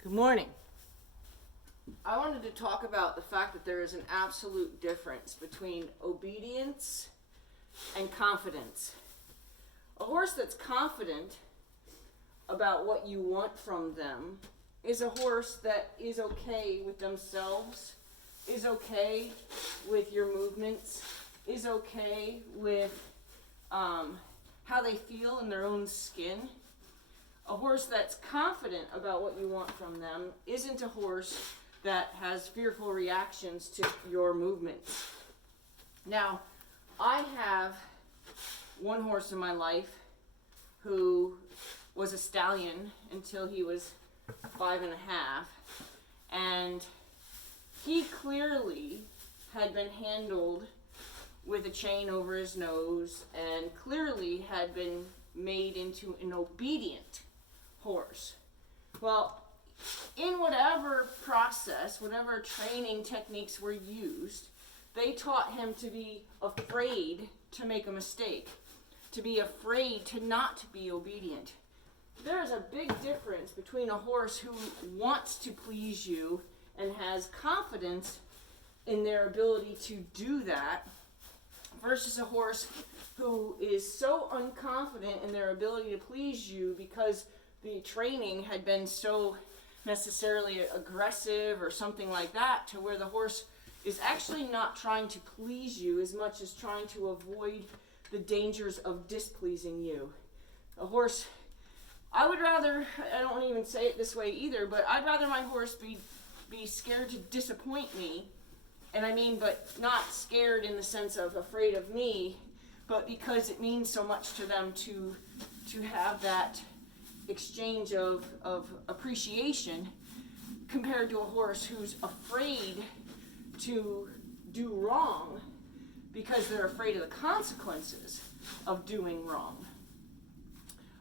Good morning. I wanted to talk about the fact that there is an absolute difference between obedience and confidence. A horse that's confident about what you want from them is a horse that is okay with themselves, is okay with your movements, is okay with how they feel in their own skin. A horse that's confident about what you want from them isn't a horse that has fearful reactions to your movements. Now, I have one horse in my life who was a stallion until he was 5.5, and he clearly had been handled with a chain over his nose and clearly had been made into an obedient horse. Well, in whatever process, whatever training techniques were used, they taught him to be afraid to make a mistake, to be afraid to not be obedient. There is a big difference between a horse who wants to please you and has confidence in their ability to do that versus a horse who is so unconfident in their ability to please you because the training had been so necessarily aggressive or something like that, to where the horse is actually not trying to please you as much as trying to avoid the dangers of displeasing you. A horse, I would rather, I don't even say it this way either, but I'd rather my horse be scared to disappoint me. And I mean, but not scared in the sense of afraid of me, but because it means so much to them to have that exchange of appreciation, compared to a horse who's afraid to do wrong because they're afraid of the consequences of doing wrong.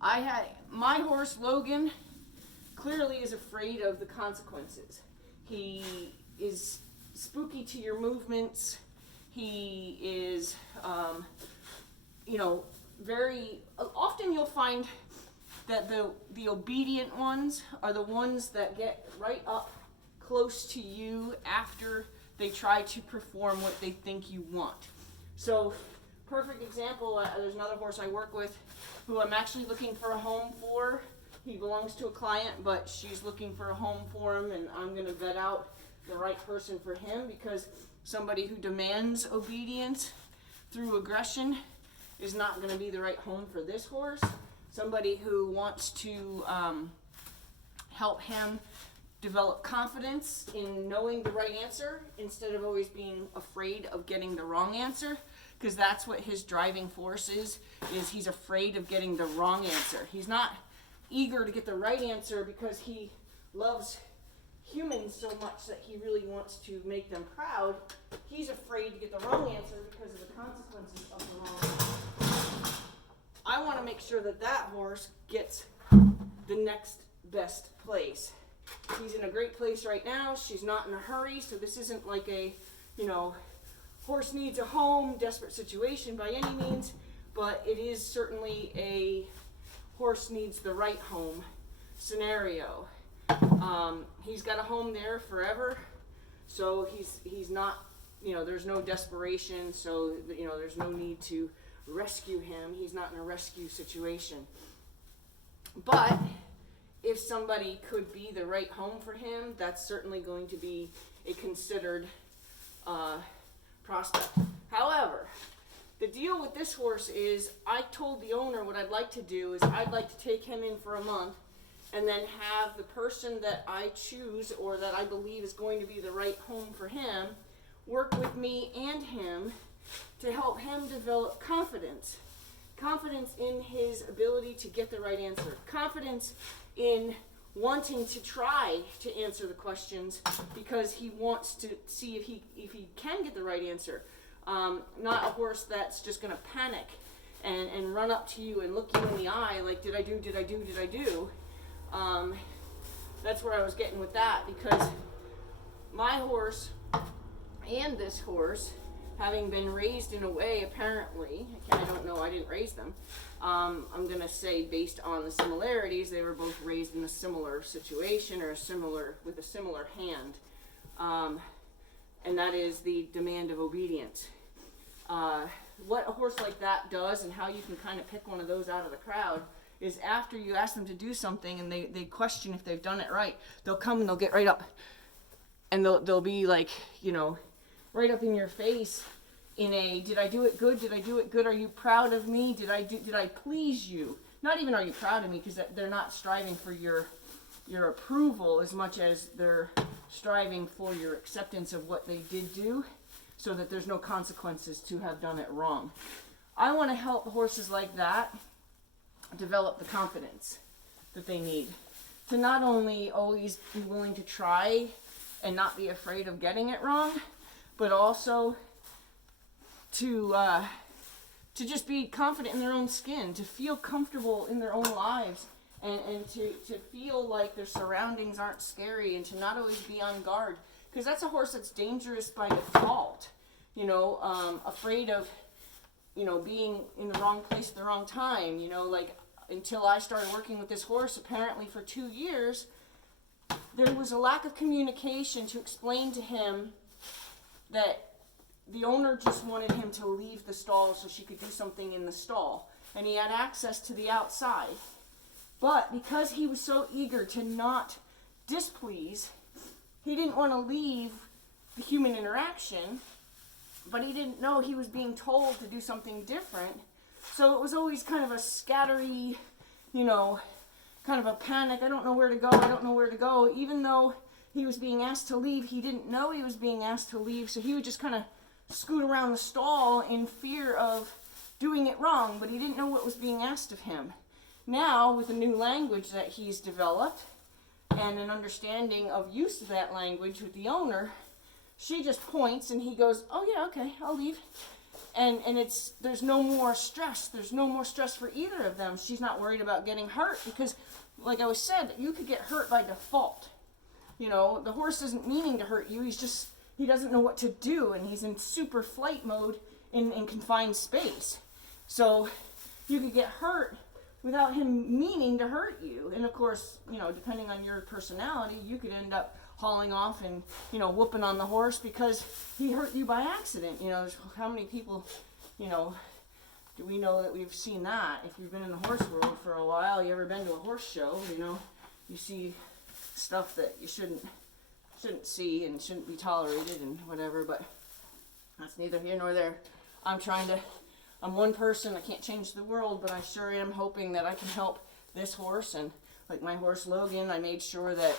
My horse Logan clearly is afraid of the consequences. He is spooky to your movements. He is, very often you'll find that the obedient ones are the ones that get right up close to you after they try to perform what they think you want. So, perfect example, there's another horse I work with who I'm actually looking for a home for. He belongs to a client, but she's looking for a home for him, and I'm going to vet out the right person for him, because somebody who demands obedience through aggression is not going to be the right home for this horse. Somebody who wants to help him develop confidence in knowing the right answer instead of always being afraid of getting the wrong answer, because that's what his driving force is he's afraid of getting the wrong answer. He's not eager to get the right answer because he loves humans so much that he really wants to make them proud. He's afraid to get the wrong answer because of the consequences of the wrong answer. I want to make sure that horse gets the next best place. He's in a great place right now. She's not in a hurry, so this isn't like a, horse needs a home, desperate situation by any means, but it is certainly a horse needs the right home scenario. He's got a home there forever, so he's not, there's no desperation, so there's no need to rescue him. He's not in a rescue situation. But if somebody could be the right home for him, that's certainly going to be a considered prospect. However, the deal with this horse is, I told the owner what I'd like to do is I'd like to take him in for a month and then have the person that I choose or that I believe is going to be the right home for him work with me and him to help him develop confidence. Confidence in his ability to get the right answer. Confidence in wanting to try to answer the questions because he wants to see if he can get the right answer. Not a horse that's just going to panic and run up to you and look you in the eye like, did I do? That's where I was getting with that, because my horse and this horse having been raised in a way, apparently, I don't know, I didn't raise them, I'm going to say based on the similarities, they were both raised in a similar situation or with a similar hand. And that is the demand of obedience. What a horse like that does, and how you can kind of pick one of those out of the crowd, is after you ask them to do something and they question if they've done it right, they'll come and they'll get right up. And they'll be like, right up in your face in a, did I do it good? Did I do it good? Are you proud of me? Did I please you? Not even are you proud of me, because they're not striving for your approval as much as they're striving for your acceptance of what they did do, so that there's no consequences to have done it wrong. I want to help horses like that develop the confidence that they need to not only always be willing to try and not be afraid of getting it wrong, but also to just be confident in their own skin, to feel comfortable in their own lives, and to feel like their surroundings aren't scary, and to not always be on guard, because that's a horse that's dangerous by default, afraid of being in the wrong place at the wrong time. Like, until I started working with this horse, apparently for 2 years, there was a lack of communication to explain to him that the owner just wanted him to leave the stall so she could do something in the stall, and he had access to the outside. But because he was so eager to not displease, he didn't want to leave the human interaction, but he didn't know he was being told to do something different. So it was always kind of a scattery, kind of a panic. I don't know where to go. Even though he was being asked to leave, he didn't know he was being asked to leave, so he would just kind of scoot around the stall in fear of doing it wrong, but he didn't know what was being asked of him. Now, with a new language that he's developed and an understanding of use of that language with the owner, she just points and he goes, oh yeah, okay, I'll leave. And there's no more stress. There's no more stress for either of them. She's not worried about getting hurt, because, like I was said, you could get hurt by default. The horse isn't meaning to hurt you. He doesn't know what to do, and he's in super flight mode in confined space. So you could get hurt without him meaning to hurt you. And of course, depending on your personality, you could end up hauling off and, whooping on the horse because he hurt you by accident. How many people, do we know that we've seen that? If you've been in the horse world for a while, you ever been to a horse show, you see stuff that you shouldn't see and shouldn't be tolerated and whatever, but that's neither here nor there. I'm one person, I can't change the world, but I sure am hoping that I can help this horse. And like my horse Logan, I made sure that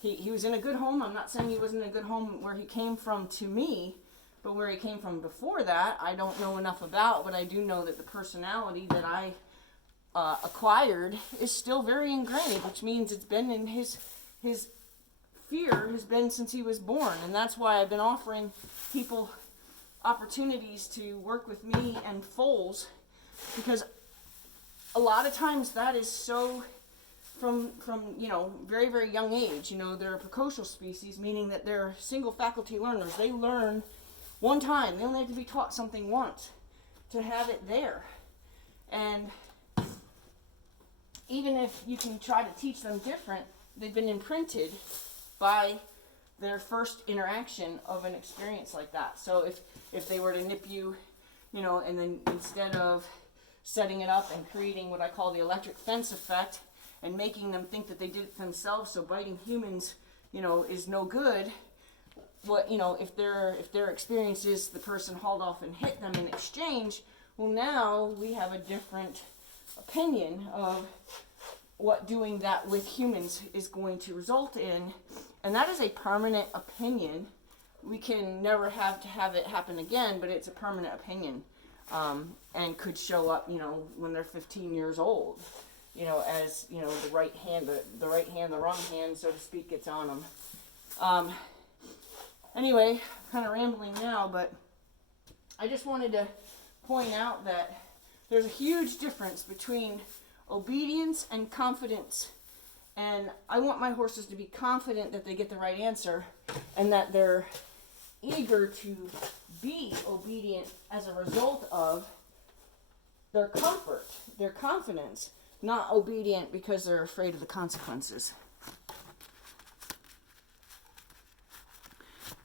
he was in a good home. I'm not saying he wasn't in a good home where he came from to me, but where he came from before that, I don't know enough about, but I do know that the personality that I acquired is still very ingrained, which means it's been in his fear has been since he was born. And that's why I've been offering people opportunities to work with me and foals, because a lot of times that is so from very, very young age. They're a precocial species, meaning that they're single faculty learners. They learn one time. They only have to be taught something once to have it there. And even if you can try to teach them different, they've been imprinted by their first interaction of an experience like that. So if they were to nip you, and then instead of setting it up and creating what I call the electric fence effect and making them think that they did it themselves, so biting humans, is no good, if their experience is the person hauled off and hit them in exchange, well, now we have a different opinion of what doing that with humans is going to result in, and that is a permanent opinion. We can never have to have it happen again, but it's a permanent opinion, and could show up, when they're 15 years old, as the right hand, the wrong hand, so to speak, gets on them. Anyway, I'm kind of rambling now, but I just wanted to point out that there's a huge difference between obedience and confidence. And I want my horses to be confident that they get the right answer, and that they're eager to be obedient as a result of their comfort, their confidence, not obedient because they're afraid of the consequences.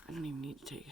I don't even need to take